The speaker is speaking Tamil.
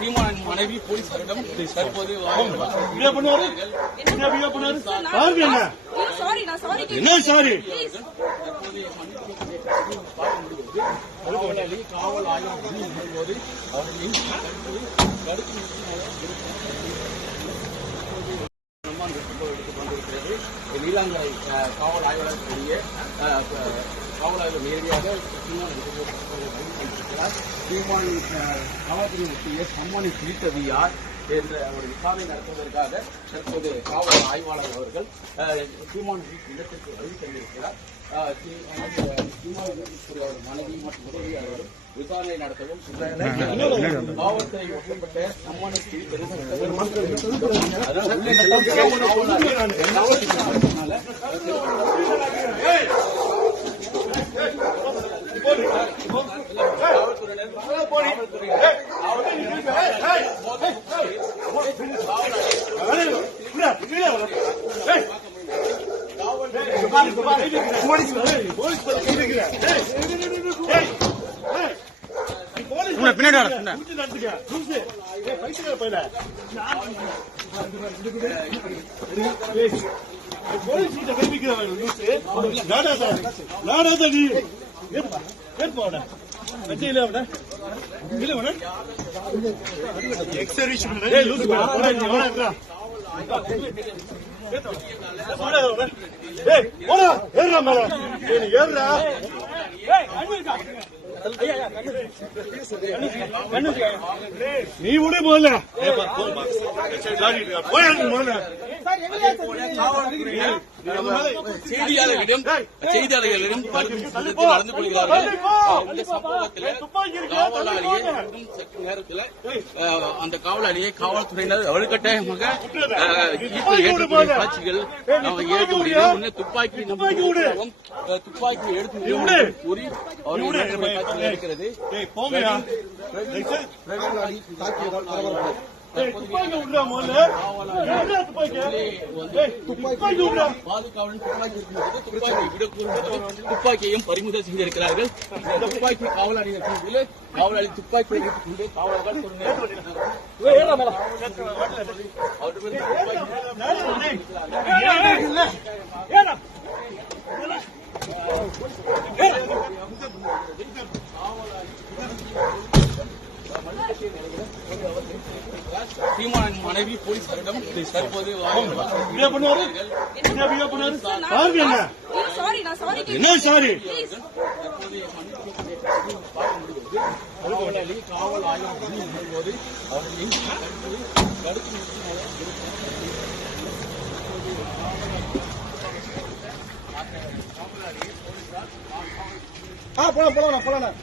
சீமானின் மனைவி போலீசாரிடம் தற்போது என்ன சாரி காவல் ஆய்வு போது அவர் எங்கு கருத்து சம்மான் எடுத்துக் நீலாங்கரை காவல் ஆய்வாளர் கூடிய காவல் ஆய்வு நேரடியாக சீமான் எடுத்துக் சீமான் அஹ், காவல்துறை சம்மானை பிடித்தது யார்? என்ற ஒரு விசாரணை நடத்துவதற்காக தற்போது காவல் ஆய்வாளர் அவர்கள் சீமான் இடத்திற்கு வருகை தந்திருக்கிறார் சீமான் மனைவி மற்றும் உதவியாளரும் விசாரணை நடத்தவும் காவல்துறை ஒப்பப்பட்ட சம்மானை சார் நீ ஏற்பா அவன அவன இல்ல நீ அவன விடு முதல்ல போய் முதல்ல செய்தியாளர்களிடம் செய்தியாளர்களிடம் நடந்து கொள்கிறார்கள் இந்த சம்பவத்தில் காவலாளியை நேரத்தில் அந்த காவலாளியை காவல்துறையினர் வலுக்கட்டாயமாக ஏற்றக்கூடிய காட்சிகள் நம்ம ஏற்க உடனே துப்பாக்கி துப்பாக்கி எடுத்து முடியும் கூறி அவர்கள் காட்சிகள் இருக்கிறது துப்பாக்கி முதல்ல துப்பாக்கி பாதுகாவலன் துப்பாக்கி இருக்கும்போது துப்பாக்கி விடக்கூடாது துப்பாக்கியையும் பறிமுதல் செய்திருக்கிறார்கள் துப்பாக்கி காவலாளியின் பிரிவில் காவலாளி துப்பாக்கி கொண்டு காவலர்கள் அவர்கள் துப்பாக்கி சீமானின் மனைவி போலீசாரிடம் தற்போது என்ன? சாரி நான் சாரி என்ன சாரி காவலாளி காவல் ஆய்வு போது அவர்கள் எங்கு கருத்து போலாம் போலாம்